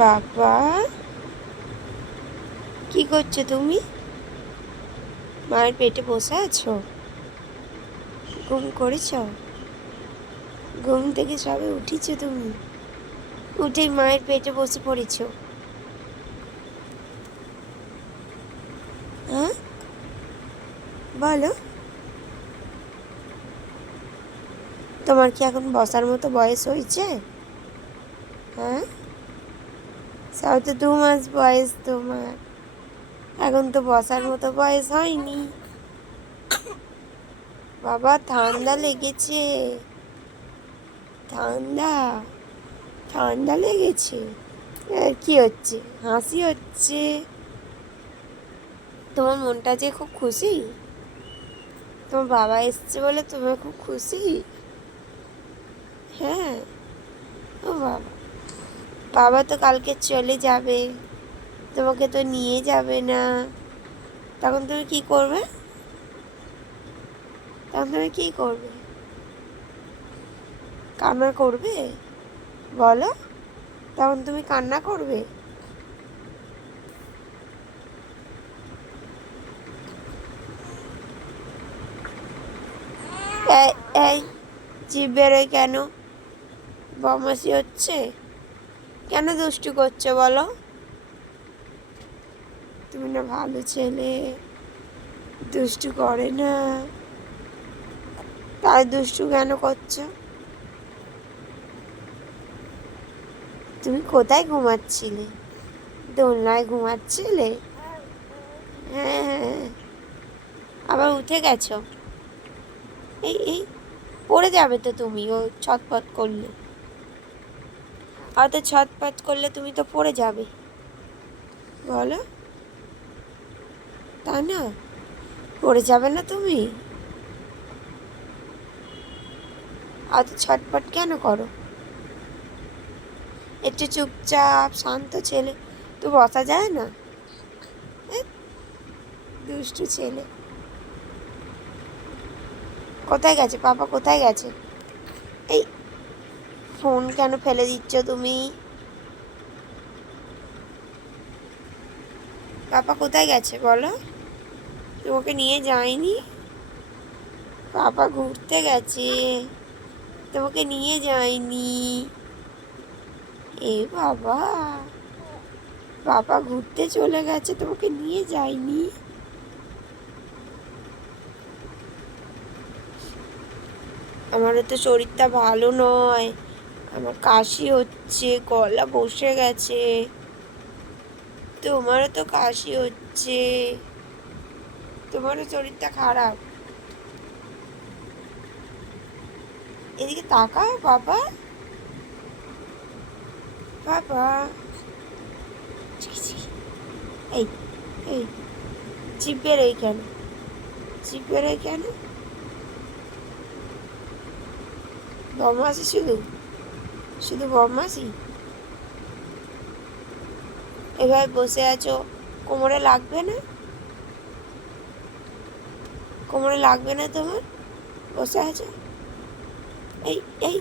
বাবা, কি করছো তুমি? মায়ের পেটে বসে আছো? ঘুম করেছ? ঘুম থেকে সবে উঠেছো তুমি? উঠেই মায়ের পেটে বসে পড়েছো? হ্যাঁ, বলো। তোমার কি এখন বসার মতো বয়স হয়েছে? হ্যাঁ, সব তো 2 মাস বয়স তোমার, এখন তো বসার মতো বয়স হয়নি। বাবা, ঠান্ডা লেগেছে। ঠান্ডা ঠান্ডা লেগেছে। আর কি হচ্ছে? হাসি হচ্ছে। তোমার মনটা যে খুব খুশি, তোমার বাবা এসছে বলে তুমি খুব খুশি। হ্যাঁ। ও বাবা, বাবা তো কালকে চলে যাবে, তোমাকে তো নিয়ে যাবে না। তখন তুমি কি করবে? তখন তুমি কি করবে? কান্না করবে? বলো, তখন তুমি কান্না করবে? এই এই, জিভ বেরোয় কেন? বদমাশি হচ্ছে? কেন দুষ্টু করছো বলো? তুমি না ভালো ছেলে, দুষ্টু করে না, তাই দুষ্টু কেন করছো? তুমি কোথায় ঘুমাচ্ছিলে? দোলনায় ঘুমাচ্ছিলে? হ্যাঁ হ্যাঁ, আবার উঠে গেছো? এই পড়ে যাবে তো তুমি, ও ছটপট করলে। অত ছটপট করলে তুমি তো পড়ে যাবে। বলো, তাই না? পড়ে যাবে না তুমি? অত ছটপট কেন করো? একটু চুপচাপ শান্ত ছেলে তো বসা যায় না? দুষ্টু ছেলে। কোথায় গেছে পাপা? কোথায় গেছে? এই, ফোন কেন ফেলে দিচ্ছ তুমি? পাপা কোথায় গেছে বলো? তোমাকে নিয়ে যায়নি? পাপা ঘুরতে গেছে, তোমাকে নিয়ে যায়নি। এ বাবা, বাবা ঘুরতে চলে গেছে, তোমাকে নিয়ে যায়নি? আমারও তো শরীরটা ভালো নয়, আমার কাশি হচ্ছে, গলা বসে গেছে। তোমারও তো কাশি হচ্ছে, তোমারও শরীরটা খারাপ। এদিকে তাকাও বাবা। বাবা, এই এই, জিভ বেরোয় কেন? জিভ বেরোয় কেন? বদমাসি শুধু, শুধু বদমাসি। এভাবে বসে আছো, কোমরে লাগবে না? কোমরে লাগবে না তোমার? বসে আছো। এই এই